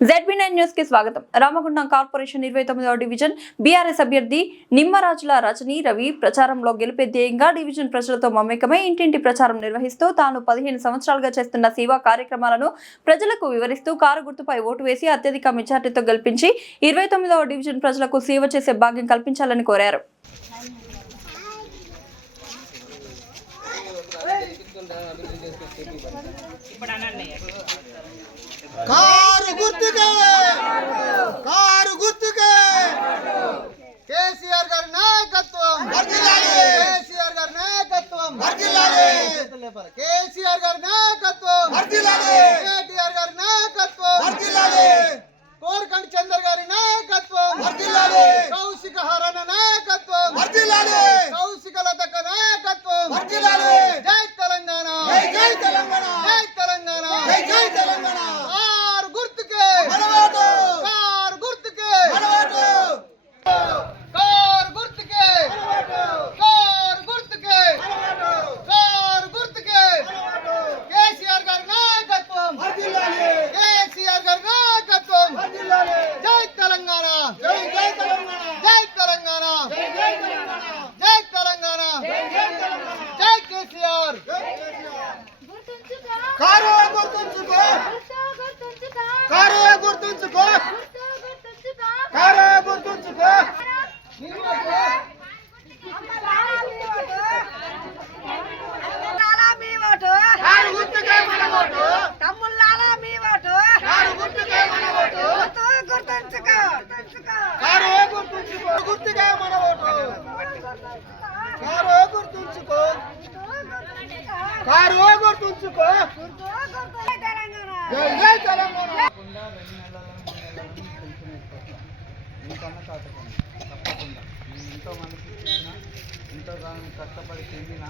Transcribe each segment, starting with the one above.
ZB9 news కి స్వాగతం. Ramagundam corporation 29వ division BRS అభ్యర్థి నిమ్మరాజుల రజనీ రవి ప్రచారంలో గెలిపే ధ్యేయంగా డివిజన్ ప్రజలతో మమేకమై ఇంటింటి ప్రచారం నిర్వహిస్తూ తాను 15 సంవత్సరాలుగా చేస్తున్న సేవా కార్యక్రమాలను ప్రజలకు వివరిస్తూ కారు గుర్తుపై ఓటు వేసి అత్యధిక మెజార్టీతో గెలిపించి 29వ డివిజన్ ప్రజలకు సేవ చేసే భాగ్యం కల్పించాలని కోరారు. కారు గుర్తుకే కేసీఆర్ గారి నాయకత్వం వర్ధిల్లాలి. కేసీఆర్ గారి నాయకత్వం వర్ధిల్లాలి. కేసీఆర్ గారి నాయకత్వం వర్ధిల్లాలి. కేటీఆర్ గారి నాయకత్వం వర్ధిల్లాలి. కోరకండి చంద్ర గారి నాయకత్వం వర్ధిల్లాలి. కౌశిక హరణ నాయకత్వం వర్ధిల్లాలి. కౌశిక లతక నాయకత్వం వర్ధిల్లాలి. జై తెలంగాణ, జై తెలంగాణ, జై తెలంగాణ, జై తెలంగాణ. కారు గుర్తుకే మనవాటు, కారు గుర్తుకే మనవాటు, కారు గుర్తుకే మనవాటు, కారు గుర్తుకే మనవాటు, కారు గుర్తుకే మనవాటు. కేసీఆర్ గారి నాయకత్వం వర్ధిల్లాలి. కేసీఆర్ గారి నాయకత్వం వర్ధిల్లాలి. జై తెలంగాణ, జై జై తెలంగాణ, జై తెలంగాణ, జై జై తెలంగాణ, జై తెలంగాణ, జై జై తెలంగాణ, జై కేసీఆర్. కారు గుర్తుంచుకో, కారు గుర్తుంచుకో, కారు గుర్తుంచుకో. కారు గుర్తుకే మన ఓటు, తమ్ముళ్ళారా మీ ఓటు, కారు గుర్తుకే మన ఓటు, గుర్తుంచుకో. కారు గుర్తుంచుకో, గుర్తుకే మన ఓటు, కారు గుర్తుంచుకో, కారు గుర్తుంచుకో. జై జై తెలంగాణ. తప్పకుండా ఎంతో మనకి ఇచ్చిన, ఎంతో కష్టపడి చెందిన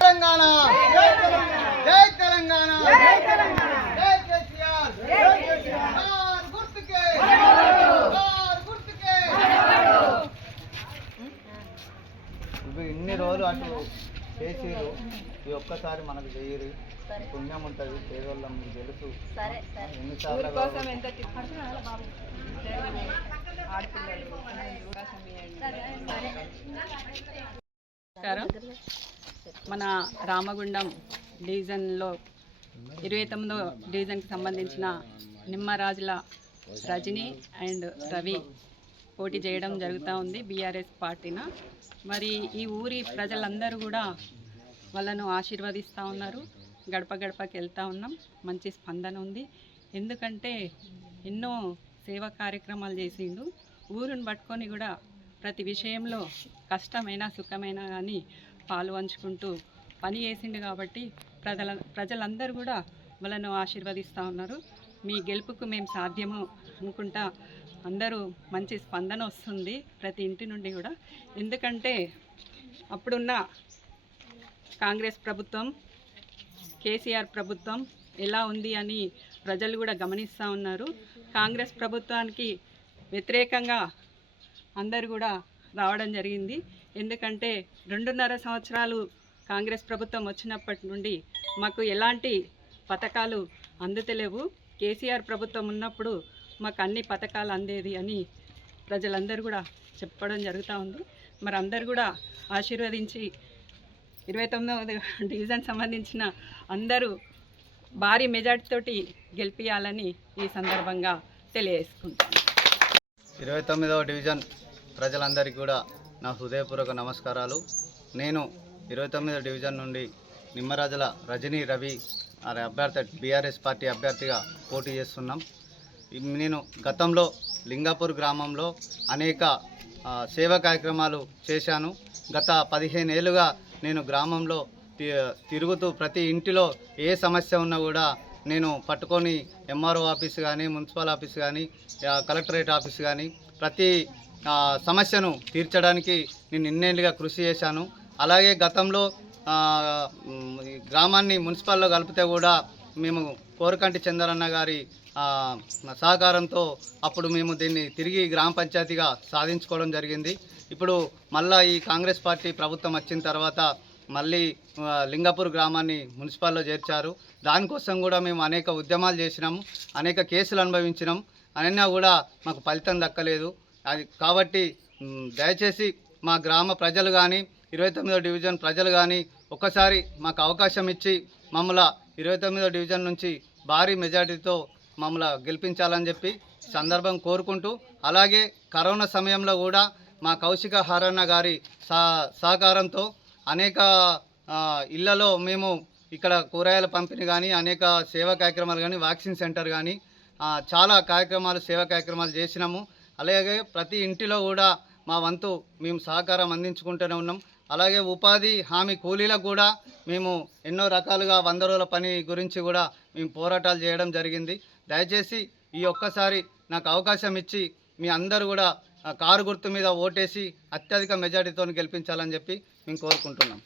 తెలంగాణ, జై తెలంగాణ, జై తెలంగాణ, జై కేసీఆర్, జై కేసీఆర్. కారు గుర్తుకే, కారు గుర్తుకే. ఇవి ఇన్ని రోజులు అటు చేసిరు, ఈ ఒక్కసారి మనకు చేయరు. పుణ్యం ఉంటుంది, పేదోళ్ళం మీకు తెలుసు. ఎన్నిసార్లు నమస్కారం. మన రామగుండం డివిజన్లో 29వ డివిజన్కి సంబంధించిన నిమ్మరాజుల రజనీ అండ్ రవి పోటీ చేయడం జరుగుతూ ఉంది బీఆర్ఎస్ పార్టీన. మరి ఈ ఊరి ప్రజలందరూ కూడా వాళ్ళను ఆశీర్వదిస్తూ ఉన్నారు. గడప గడపకి వెళ్తూ ఉన్నాం, మంచి స్పందన ఉంది. ఎందుకంటే ఎన్నో సేవా కార్యక్రమాలు చేసిండు. ఊరుని పట్టుకొని కూడా ప్రతి విషయంలో కష్టమైనా సుఖమైనా కానీ పాలు పంచుకుంటూ పని చేసిండు. కాబట్టి ప్రజలందరూ కూడా వాళ్ళను ఆశీర్వదిస్తూ ఉన్నారు. మీ గెలుపుకు మేము సాధ్యము అనుకుంటా అందరూ మంచి స్పందన వస్తుంది ప్రతి ఇంటి నుండి కూడా. ఎందుకంటే అప్పుడున్న కాంగ్రెస్ ప్రభుత్వం, కేసీఆర్ ప్రభుత్వం ఎలా ఉంది అని ప్రజలు కూడా గమనిస్తూ ఉన్నారు. కాంగ్రెస్ ప్రభుత్వానికి వ్యతిరేకంగా అందరు కూడా రావడం జరిగింది. ఎందుకంటే 2.5 సంవత్సరాలు కాంగ్రెస్ ప్రభుత్వం వచ్చినప్పటి నుండి మాకు ఎలాంటి పథకాలు అందుతలేవు. కేసీఆర్ ప్రభుత్వం ఉన్నప్పుడు మాకు అన్ని పథకాలు అందేది అని ప్రజలందరూ కూడా చెప్పడం జరుగుతూ ఉంది. మరి అందరు కూడా ఆశీర్వదించి 29వ డివిజన్ సంబంధించిన అందరూ భారీ మెజార్టీతోటి గెలిపించాలని ఈ సందర్భంగా తెలియజేసుకుంటాను. 29వ డివిజన్ ప్రజలందరికీ కూడా నా హృదయపూర్వక నమస్కారాలు. నేను 29వ డివిజన్ నుండి నిమ్మరాజుల రజనీ రవి అభ్యర్థి బీఆర్ఎస్ పార్టీ అభ్యర్థిగా పోటీ చేస్తున్నాం. నేను గతంలో లింగాపూర్ గ్రామంలో అనేక సేవా కార్యక్రమాలు చేశాను. గత 15 ఏళ్ళుగా నేను గ్రామంలో తిరుగుతూ ప్రతి ఇంటిలో ఏ సమస్య ఉన్నా కూడా నేను పట్టుకొని ఎంఆర్ఓ ఆఫీస్ కానీ, మున్సిపల్ ఆఫీస్ కానీ, కలెక్టరేట్ ఆఫీస్ కానీ ప్రతి సమస్యను తీర్చడానికి నేను ఇన్నేళ్ళుగా కృషి చేశాను. అలాగే గతంలో గ్రామాన్ని మున్సిపల్లో కలిపితే కూడా మేము కోరకంటి చంద్రన్న గారి సహకారంతో అప్పుడు మేము దీన్ని తిరిగి గ్రామ పంచాయతీగా సాధించుకోవడం జరిగింది. ఇప్పుడు మళ్ళా ఈ కాంగ్రెస్ పార్టీ ప్రభుత్వం వచ్చిన తర్వాత మళ్ళీ లింగపూర్ గ్రామాన్ని మున్సిపాల్లో చేర్చారు. దానికోసం కూడా మేము అనేక ఉద్యమాలు చేసినాము, అనేక కేసులు అనుభవించినాం. అయినా కూడా మాకు ఫలితం దక్కలేదు. అది కాబట్టి దయచేసి మా గ్రామ ప్రజలు కానీ 29వ డివిజన్ ప్రజలు కానీ ఒక్కసారి మాకు అవకాశం ఇచ్చి మమ్మల్ని 29వ డివిజన్ నుంచి భారీ మెజార్టీతో మమ్మల్ని గెలిపించాలని చెప్పి సందర్భం కోరుకుంటూ, అలాగే కరోనా సమయంలో కూడా మా కౌశిక హారన్న గారి సహకారంతో అనేక ఇళ్లలో మేము ఇక్కడ కూరగాయల పంపిణీ కానీ, అనేక సేవా కార్యక్రమాలు కానీ, వ్యాక్సిన్ సెంటర్ కానీ చాలా కార్యక్రమాలు, సేవా కార్యక్రమాలు చేసినాము. అలాగే ప్రతి ఇంటిలో కూడా మా వంతు మేము సహకారం అందించుకుంటూనే ఉన్నాం. అలాగే ఉపాధి హామీ కూలీలకు కూడా మేము ఎన్నో రకాలుగా 100 రోజుల పని గురించి కూడా మేము పోరాటాలు చేయడం జరిగింది. దయచేసి ఈ ఒక్కసారి నాకు అవకాశం ఇచ్చి మీ అందరూ కూడా కారు గుర్తు మీద ఓటేసి అత్యధిక మెజారిటీతో గెలిపించాలని చెప్పి మేము కోరుకుంటున్నాం.